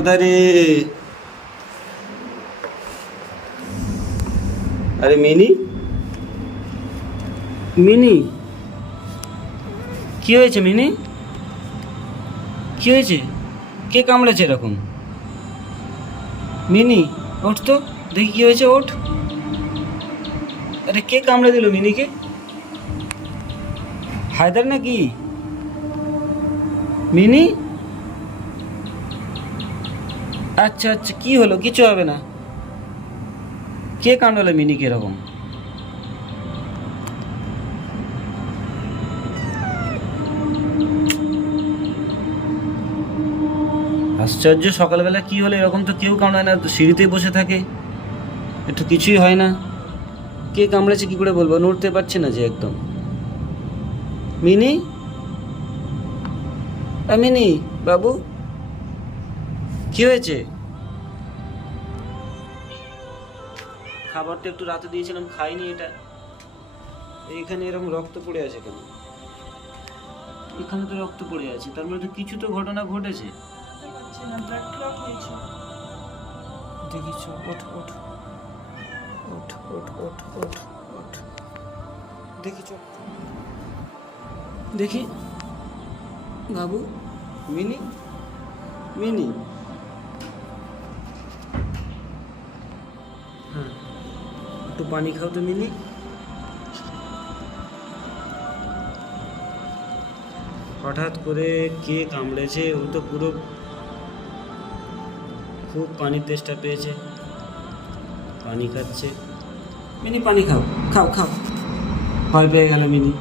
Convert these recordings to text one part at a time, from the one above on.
কোথায় রে? আরে মিনি, মিনি কি হয়েছে? মিনি কি হয়েছে? কে কামড়েছে এরকম? মিনি ওঠ তো, দেখি কি হয়েছে, ওঠ। আরে কে কামড়ে দিল মিনিকে? হায়দার নাকি? মিনি, আচ্ছা আচ্ছা, কি হলো? কিছু হবে না। কে কামড়ালো মিনিকে এরকম? আশ্চর্য, সকালবেলা কি হলো? এরকম তো কেউ কামড়ায় না, তো সিঁড়িতেই বসে থাকে, একটু কিছুই হয় না। কে কামড়েছে কি করে বলবো? নড়তে পারছে না যে একদম। মিনি, মিনি বাবু, কি হয়েছে? খাবারটা একটু রাতে দিয়েছিলাম, খাইনি এটা। এইখানে এরকম রক্ত পড়ে আছে কেন? এখানে তো রক্ত পড়ে আছে, তার মানে তো কিছু তো ঘটনা ঘটেছে। দেখিছ? ওঠ ওঠ ওঠ ওঠ ওঠ ওঠ ওঠ, দেখিছ? দেখি বাবু, মিনি, মিনি, হ্যাঁ একটু পানি খাও তো মিনি। হঠাৎ করে কে কামড়েছে? ও তো পুরো খুব পানির তেষ্টা পেয়েছে, পানি খাচ্ছে। মিনি পানি খাও, খাও খাও। ভয় পেয়ে গেল মিনি।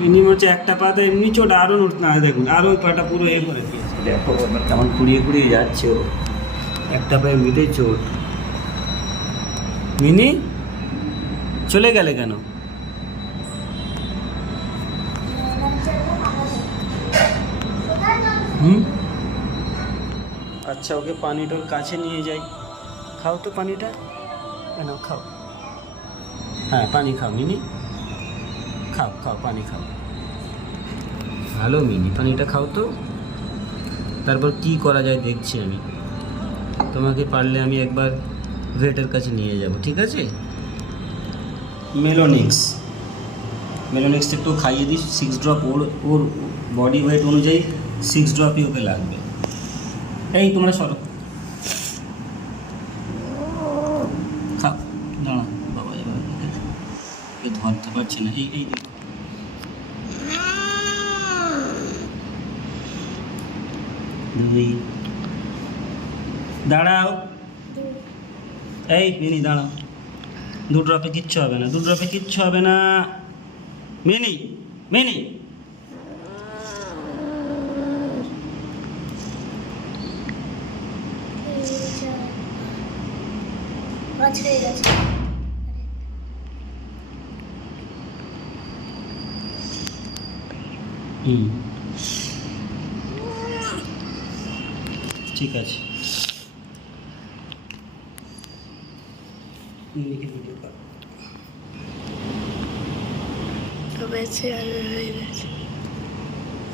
মিনি হচ্ছে একটা পাতা এমনি চোট, আরও নড়তে না, দেখুন আরও ওই পাটা পুরো এ করে দিয়েছে, দেখো আমার কেমন কুড়িয়ে কুড়িয়ে যাচ্ছে ও। একটা পায়ে এমনিতেই চোট। মিনি চলে গেলে কেন? হুম, আচ্ছা ওকে পানিটার কাছে নিয়ে যাই। খাও তো পানিটা, কেন খাও। হ্যাঁ পানি খাও মিনি, খাও খাও পানি খাও। ভালো মিনি, পানিটা খাও তো। তারপর কি করা যায় দেখছি আমি। তোমাকে পারলে আমি একবার ভেটের কাছে নিয়ে যাব, ঠিক আছে? মেলোনিক্স, মেলোনিক্স একটু খাইয়ে this 6 drop. Or or body weight অনুযায়ী 6 ড্রপই ওকে লাগবে। এই তোমরা সরো, খাও। দাঁড়া বাবা, এবার ওকে ধরতে পারছি না। এই এই দেখো, দুই, দাঁড়াও। এই মিনি দাঁড়াও, 2 ড্রপে কিচ্ছু হবে না, 2 ড্রপে কিচ্ছু হবে না। মিনি, মিনি, হুম ঠিক আছে। মিনিকে ভিডিও কর।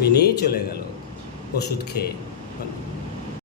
মিনি চলে গেল ওষুধ খেয়ে।